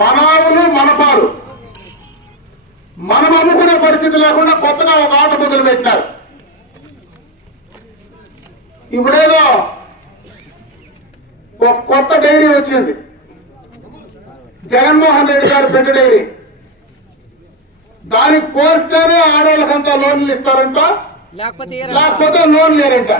మనావులు మనపాలు. మనం అమ్ముకునే పరిస్థితి లేకుండా కొత్తగా ఒక ఆట మొదలు పెట్టినారు ఇప్పుడేదో ఒక కొత్త డైరీ వచ్చింది. జగన్మోహన్ రెడ్డి గారు పెద్ద డైరీ. దానికి పోస్తేనే ఆడవాళ్ళకంతా లోన్లు ఇస్తారంట. లేకపోతే లోన్ లేరంట.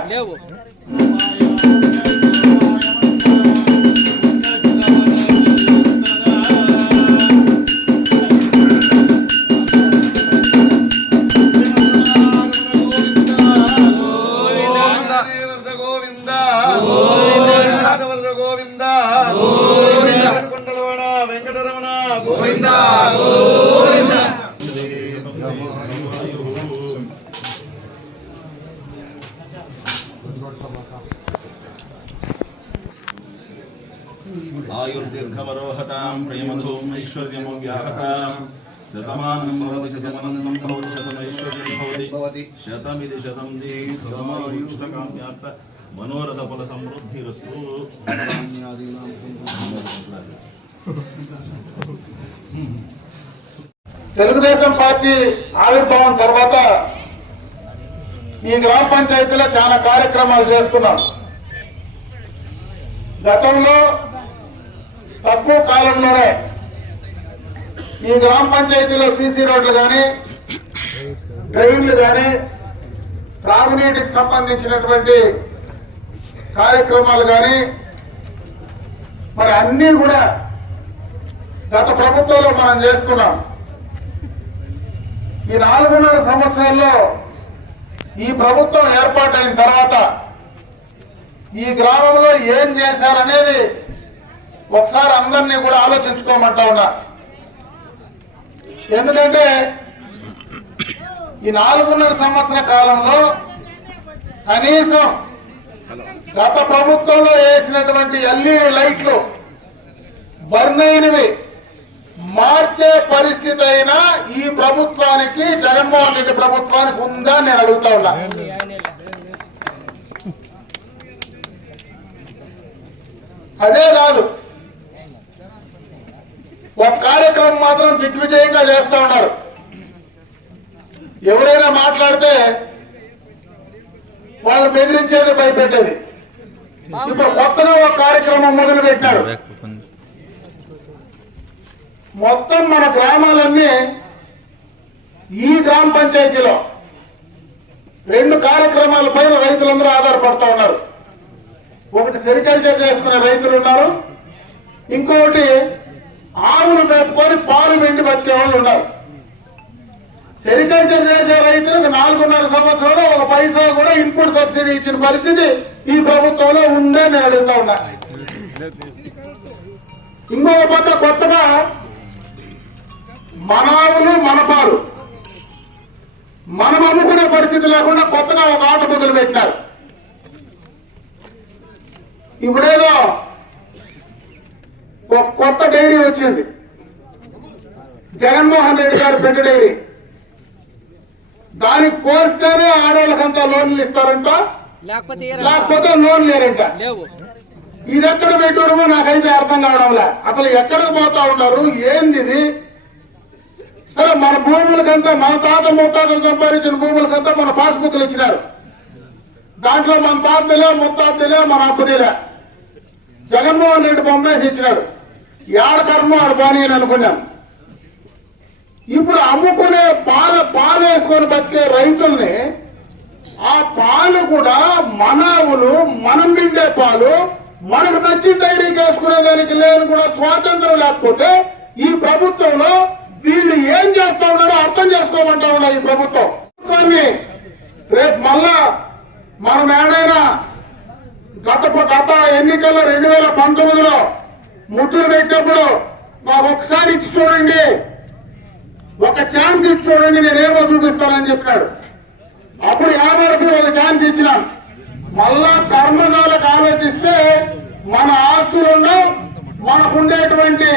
ఆయుర్దీర్ఘమరోహతాం ప్రేమధూం ఐశ్వర్యమవ్యాహతాం. శతమానం భవతి శతమనందం భవతి శతమైశ్వర్యం భవతి. భవతి శతమిది శతం దీర్ఘమాయుష్కామ్యార్థ మనోరథ ఫల సమృద్ధిరస్తు తెలుగుదేశం పార్టీ ఆవిర్భావం తర్వాత ఈ గ్రామ పంచాయతీలో చాలా కార్యక్రమాలు చేసుకున్నాం గతంలో తక్కువ కాలంలోనే ఈ గ్రామ పంచాయతీలో సీసీ రోడ్లు కానీ డ్రైన్లు కానీ త్రాగునీటికి సంబంధించినటువంటి కార్యక్రమాలు కానీ మరి అన్నీ కూడా గత ప్రభుత్వంలో మనం చేసుకున్నాం. ఈ నాలుగున్నర సంవత్సరాల్లో ఈ ప్రభుత్వం ఏర్పాటైన తర్వాత ఈ గ్రామంలో ఏం చేశారనేది ఒకసారి అందరినీ కూడా ఆలోచించుకోమంటా ఉన్నా. ఎందుకంటే ఈ నాలుగున్నర సంవత్సర కాలంలో కనీసం గత ప్రభుత్వంలో వేసినటువంటి ఎల్ఈడి లైట్లు బర్న్ అయినవి. మార్చే పరిస్థితి అయినా ఈ ప్రభుత్వానికి జగన్మోహన్ రెడ్డి ప్రభుత్వానికి ఉందా నేను అడుగుతా ఉన్నా. అదే కాదు. ఒక కార్యక్రమం మాత్రం దిగ్విజయంగా చేస్తా ఉన్నారు. ఎవరైనా మాట్లాడితే వాళ్ళు బెదిరించేది భయపెట్టేది. ఇప్పుడు కొత్తగా ఒక కార్యక్రమం మొదలు పెట్టారు మొత్తం మన గ్రామాలన్నీ ఈ గ్రామ పంచాయతీలో రెండు కార్యక్రమాల పైన రైతులందరూ ఆధారపడుతూ ఉన్నారు. ఒకటి సెరికల్చర్ చేసుకునే రైతులు ఉన్నారు. ఇంకొకటి ఆవులు పెట్టుకొని పాలు వెండి బతికే వాళ్ళు ఉన్నారు. సెరికల్చర్ చేసే రైతులకు నాలుగున్నర సంవత్సరాలు ఒక పైసా కూడా ఇన్పుట్ సబ్సిడీ ఇచ్చిన పరిస్థితి ఈ ప్రభుత్వంలో ఉందని నేను అడుగుతా ఉన్నా. ఇంకొక పక్క కొత్తగా మనావులు మనపాలు. మనం అమ్ముకునే పరిస్థితి లేకుండా కొత్తగా ఒక ఆట మొదలు పెట్టినారు ఇప్పుడేదో ఒక కొత్త డైరీ వచ్చింది. జగన్మోహన్ రెడ్డి గారు పెద్ద డైరీ. దానికి పోస్తేనే ఆడవాళ్ళకంతా లోన్లు ఇస్తారంట. లేకపోతే లోన్ లేరంట. ఇది ఎక్కడ పెట్టారో నాకైతే అర్థం కావడంలే. అసలు ఎక్కడికి పోతా ఉన్నారు? ఏంది ఇది? సరే మన భూములకంతా మన తాత ముత్తాతలు సంపాదించిన భూములకంతా మన పాస్బుక్లు ఇచ్చినారు. దాంట్లో మన తాతలే ముత్తాతలే మన అబ్బదిలే జగన్మోహన్ రెడ్డి బొమ్మేసి ఇచ్చినాడు. ఏడ కర్మ ఆడ బాని అని అనుకున్నాం. ఇప్పుడు అమ్ముకునే పాల పాలు వేసుకొని బతికే రైతుల్ని ఆ పాలు కూడా మనవులు మనం నిండే పాలు మనకు నచ్చిన డైరీకి చేసుకునే దానికి లేని కూడా స్వాతంత్రం లేకపోతే ఈ ప్రభుత్వంలో వీళ్ళు ఏం చేస్తా ఉన్నారో అర్థం చేసుకోమంటా ఉన్నా ఈ ప్రభుత్వం. ప్రభుత్వాన్ని రేపు మళ్ళా మనం ఏడైనా గత గత ఎన్నికల్లో రెండు వేల పంతొమ్మిదిలో ముద్దులు పెట్టినప్పుడు మాకు ఒకసారి ఇచ్చి చూడండి. ఒక ఛాన్స్ ఇచ్చి చూడండి నేనేమో చూపిస్తానని చెప్పినాడు. అప్పుడు యాభైకి ఒక ఛాన్స్ ఇచ్చినాం. మళ్ళా కర్మజాలకు ఆలోచిస్తే మన ఆస్తులుండవు మనకు ఉండేటువంటి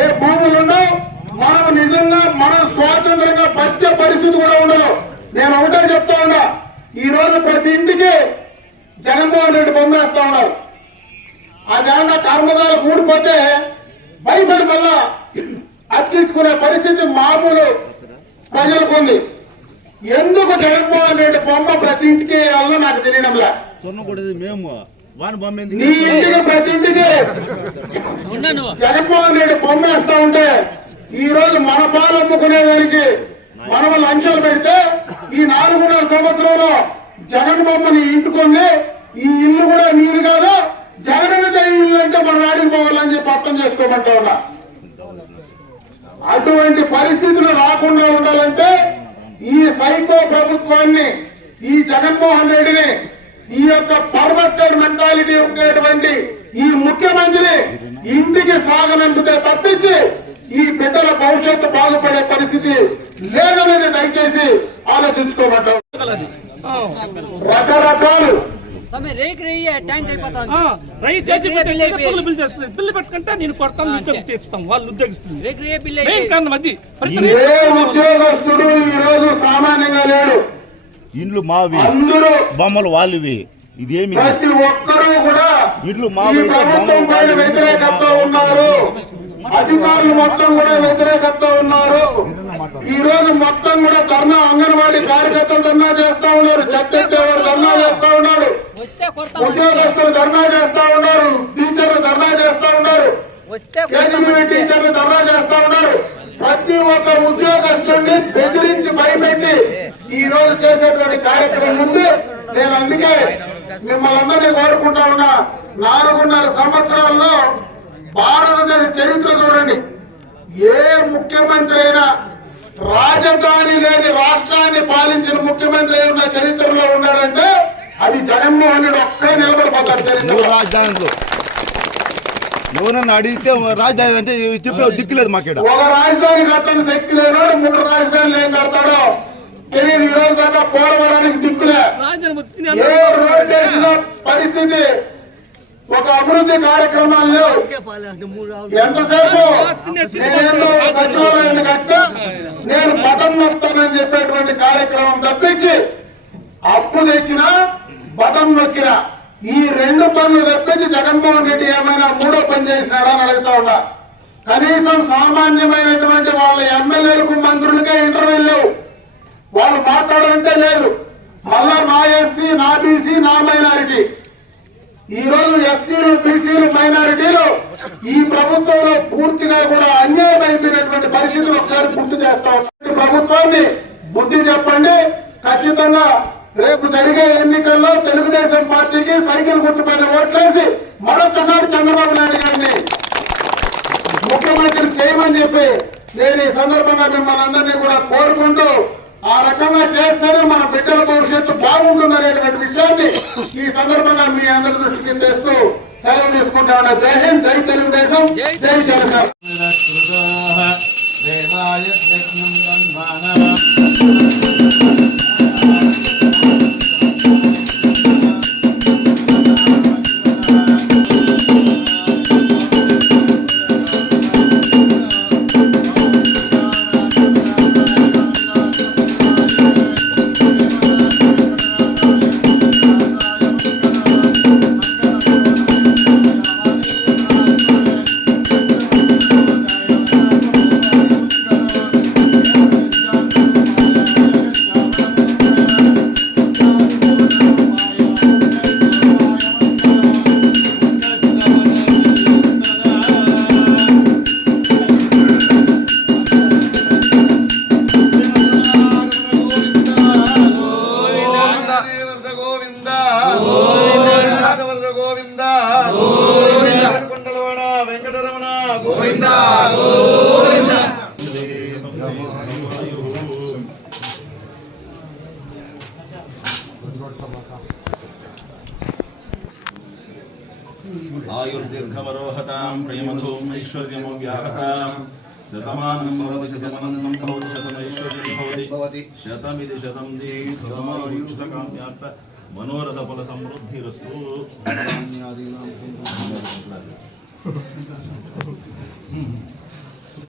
ఏ భూములుండవు మనం నిజంగా మనం స్వాతంత్రంగా బతికే పరిస్థితి కూడా ఉండదు. నేను ఒకటే చెప్తా ఉన్నా. ఈ రోజు ప్రతి ఇంటికి జగన్మోహన్ రెడ్డి బొమ్మేస్తా ఉన్నారు. ఆ దాంట్లో కర్మదాలు కూడిపోతే భయపడి మళ్ళా అతికించుకునే పరిస్థితి మామూలు ప్రజలకు ఉంది. ఎందుకు జగన్మోహన్ రెడ్డి బొమ్మ ప్రతి ఇంటికి వేయాలో నాకు తెలియడంలా. మేము. వాని బొమ్మ ఎందుకు నీ ఇంటికి ప్రతి ఇంటికి జగన్మోహన్ రెడ్డి బొమ్మ వేస్తా ఉంటే ఈ రోజు మన పాలు అమ్ముకునేదానికి మనం లంచాలు పెడితే ఈ నాలుగున్నర సంవత్సరంలో జగన్ బొమ్మని ఇంటుకుంది ఈ ఇల్లు కూడా నీరు కాదు జగన్ ఇల్లు అంటే మనం నాడికి పోవాలని చెప్పి అర్థం చేసుకోమంటా ఉన్నా. అటువంటి పరిస్థితులు రాకుండా ఉండాలంటే ఈ సైకో ప్రభుత్వాన్ని ఈ జగన్మోహన్ రెడ్డిని ఈ యొక్క పర్వర్టెడ్ మెంటాలిటీ ఉండేటువంటి ఈ ముఖ్యమంత్రిని ఇంటికి సాగనంపితే తప్పించి ఈ బిడ్డల భవిష్యత్తు బాగుపడే పరిస్థితి లేదనేది దయచేసి ఆలోచించుకోమంటాం రకరకాలు. బిల్లు పెట్టుకుంటే నేను కొడతాను తీస్తాం వాళ్ళు ఉద్యోగిస్తుంది ఏ ఉద్యోగస్తుడు ఈ రోజు సామాన్యంగా లేడు. ఇండ్లు మావి అందరూ బొమ్మలు వాళ్ళవి. ఇదేమి? ప్రతి ఒక్కరూ కూడా ఇట్లు మా ఈ ప్రభుత్వం పైన వ్యతిరేకత ఉన్నారు. అధికారులు మొత్తం కూడా వ్యతిరేకత ఉన్నారు. ఈ రోజు మొత్తం కూడా ధర్నా అంగన్వాడీ కార్యకర్తలు ధర్నా చేస్తా ఉన్నారు. చెత్తెత్తేవారు ధర్నా చేస్తా ఉన్నారు. ఉద్యోగస్తులు ధర్నా చేస్తా ఉన్నారు. టీచర్లు ధర్నా చేస్తా ఉన్నారు. టీచర్లు ధర్నా చేస్తా ఉన్నారు? ప్రతి ఒక్క ఉద్యోగస్తుడిని బెదిరించి భయపెట్టి ఈ రోజు చేసేటువంటి కార్యక్రమం ఉంది నేను అందుకే మిమ్మల్ని అందరినీ కోరుకుంటా ఉన్నా నాలుగున్నర సంవత్సరాల్లో భారతదేశ చరిత్ర చూడండి. ఏ ముఖ్యమంత్రి అయినా రాజధాని లేని రాష్ట్రాన్ని పాలించిన ముఖ్యమంత్రి ఉన్న చరిత్రలో ఉన్నాడంటే అది జగన్మోహన్ రెడ్డి ఒక్కడే నిలబడిపోతాడు రాజధానులు? ఎవరన్నా అడిగితే రాజధాని అంటే చెప్పే దిక్కులేదు మాకేడ ఒక రాజధాని కట్టని శక్తి లేనాడు మూడు రాజధానులు ఏం కడతాడో దాకా పోలవరానికి దిక్కులే. ఏ రోడ్ వేసిన పరిస్థితి ఒక అభివృద్ధి కార్యక్రమాలు లేవు. ఎంతసేపు? నేనేందో సచివాలయాన్ని కట్ట నేను బటన్ నొక్కుతానని చెప్పేటువంటి కార్యక్రమం తప్పించి అప్పు తెచ్చిన బటన్ నొక్కిన ఈ రెండు పనులు తప్పించి జగన్మోహన్ రెడ్డి ఏమైనా మూడో పని చేసినాడా అని అడుగుతా ఉన్నా. కనీసం సామాన్యమైనటువంటి వాళ్ళ ఎమ్మెల్యేలకు మంత్రులకే ఇంటర్వ్యూ లేవు. వాళ్ళు మాట్లాడాలంటే లేదు. మళ్ళా నా ఎస్సీ నా బీసీ నా మైనారిటీ. ఈ రోజు ఎస్సీలు బీసీలు మైనారిటీలు ఈ ప్రభుత్వంలో పూర్తిగా కూడా అన్యాయం అయిపోయినటువంటి పరిస్థితులు ఒకసారి గుర్తు చేస్తా ప్రభుత్వాన్ని బుద్ధి చెప్పండి. ఖచ్చితంగా రేపు జరిగే ఎన్నికల్లో తెలుగుదేశం పార్టీకి సైకిల్ గుర్తుపైన ఓట్లేసి మరొకసారి చంద్రబాబు నాయుడు గారిని ముఖ్యమంత్రి చేయమని చెప్పి నేను ఈ సందర్భంగా మిమ్మల్ని అందరినీ కూడా కోరుకుంటూ ఆ రకంగా చేస్తేనే మన బిడ్డల భవిష్యత్తు బాగుంటుందనేటువంటి విషయాన్ని ఈ సందర్భంగా మీ అందరి దృష్టికి తెస్తూ సెలవు తీసుకుంటా ఉన్నా జై హింద్ జై తెలుగుదేశం జై జనసేన. దేవాయ ఆయుర్దీర్ఘమరోహతాం ప్రేమధూమ్ ఐశ్వర్యము వ్యాహతాం. శతమానం భవతి శతమనందం భవతి శతమైశ్వర్యం భవతి. భవతి. శతమిది శతం దీర్ఘమాయుష్టకామ్యార్థ మనోరథ ఫల సమృద్ధిరస్తు. ధాన్యాదీనాం